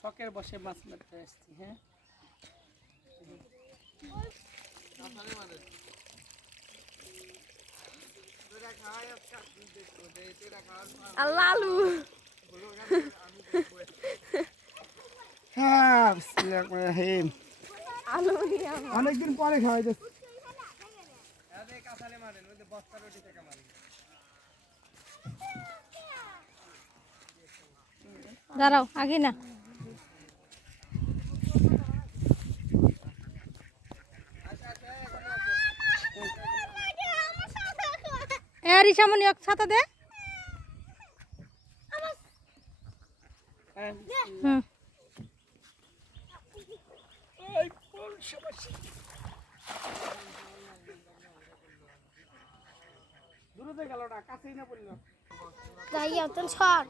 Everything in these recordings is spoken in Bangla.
শখের বসে মাছ মারতে আসছি হ্যাঁ? লালু হ্যাঁ বিসমিল্লাহির রহমানির রহিম আলু। দিয়া অনেকদিন পরে খাওয়া যাচ্ছে দাঁড়াও আগে না। এ রিসামনি এক ছাতা দে। হুম। দূরে গেল না কাছেই না পড়ল যাই অতন ছড়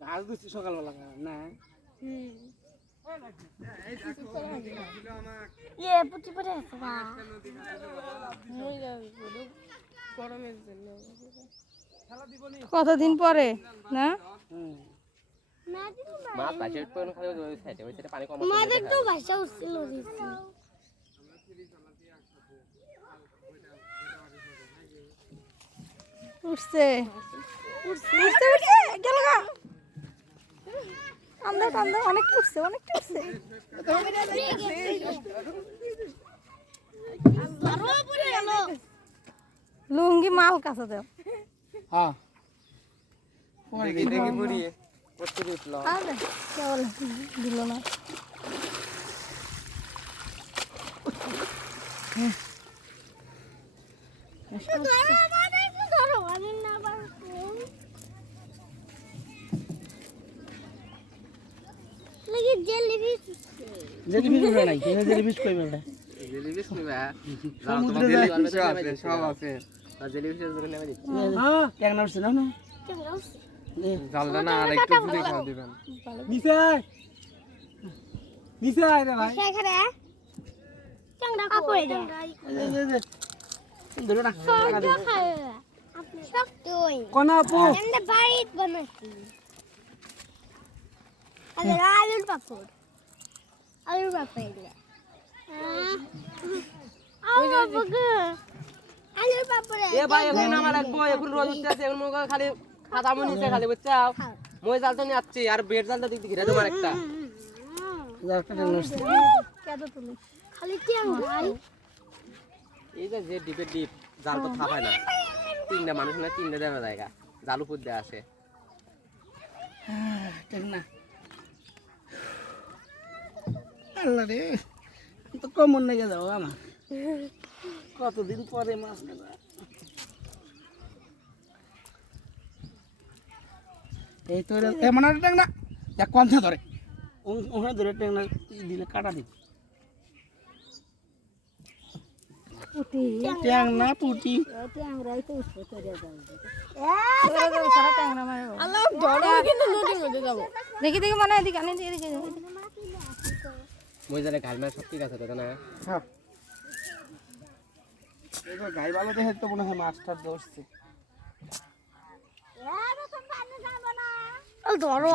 ঘাস দিচ্ছি সকালবেলা না ইয়ে পুটি পড়ে আছে বা কতদিন পরে না হুম মাছ পাশে পড়ে খালি ওই সাইডে ওই সাইডে পানি কম আছে তো ভাষা উঠছিল উঠছে। উঠছে। উঠছে উঠছে গেল গা। কান্দা কান্দা অনেক উঠছে অনেক উঠছে। লুঙ্গি মাল কাছে দেও। হ্যাঁ। দেখি দেখি বুড়িয়ে উঠল কেবল দিল না। জেলিফিশ। উঠে নাই জেলিফিশ কই মেলা জেলিফিশ নিবা সমুদ্রে সব আছে আর ধরে নেমে হ্যাঁ কেন উঠছে না। না জালটা না আর একটু পুরি খাওয়া দিবেন নিচে আয় নিচে আয় রে ভাই সেখানে চাংড়া কই দে এই যে, এই যে। ধরো না আপনি শক্ত হই কোন আপু এমনি বাড়িত বানাচ্ছি আরে আলুর পাপড় আলুর পাপড় দিয়ে আলুর পাপড় এ ভাই এখন আমার লাগবো এখন রোদ উঠতে আছে এখন মনে খালি খাতা মনে নিচে খালি বুঝছাও? মই জালটা নিয়ে আসছি আর বেড জালটা দিক দিকে তোমার একটা। কেদো তুমি খালি এই যে যে ডিপের ডিপ জাল তো থাপায় না। তিনটা মানুষ না তিনটা দেওয়া জায়গা। জাল উপর দেওয়া আছে ঠিক না আল্লাহ রে তো কমন লেগে যাও আমার। কতদিন পরে মাছ নেবা? এই তো রে- এমন একটা ট্যাং না দেখ ধরে। ওখানে ধরে ট্যাং দিলে কাটা দিবি পুটি। ট্যাং না পুটি দেখি দেখি মানে এদিকে আনে এদিকে এদিকে মই জালে ঘাল মার সব ঠিক আছে তো না? হ্যাঁ। গাই ভালো দেখে তো মনে হয় মাছটা ধরছে ধরো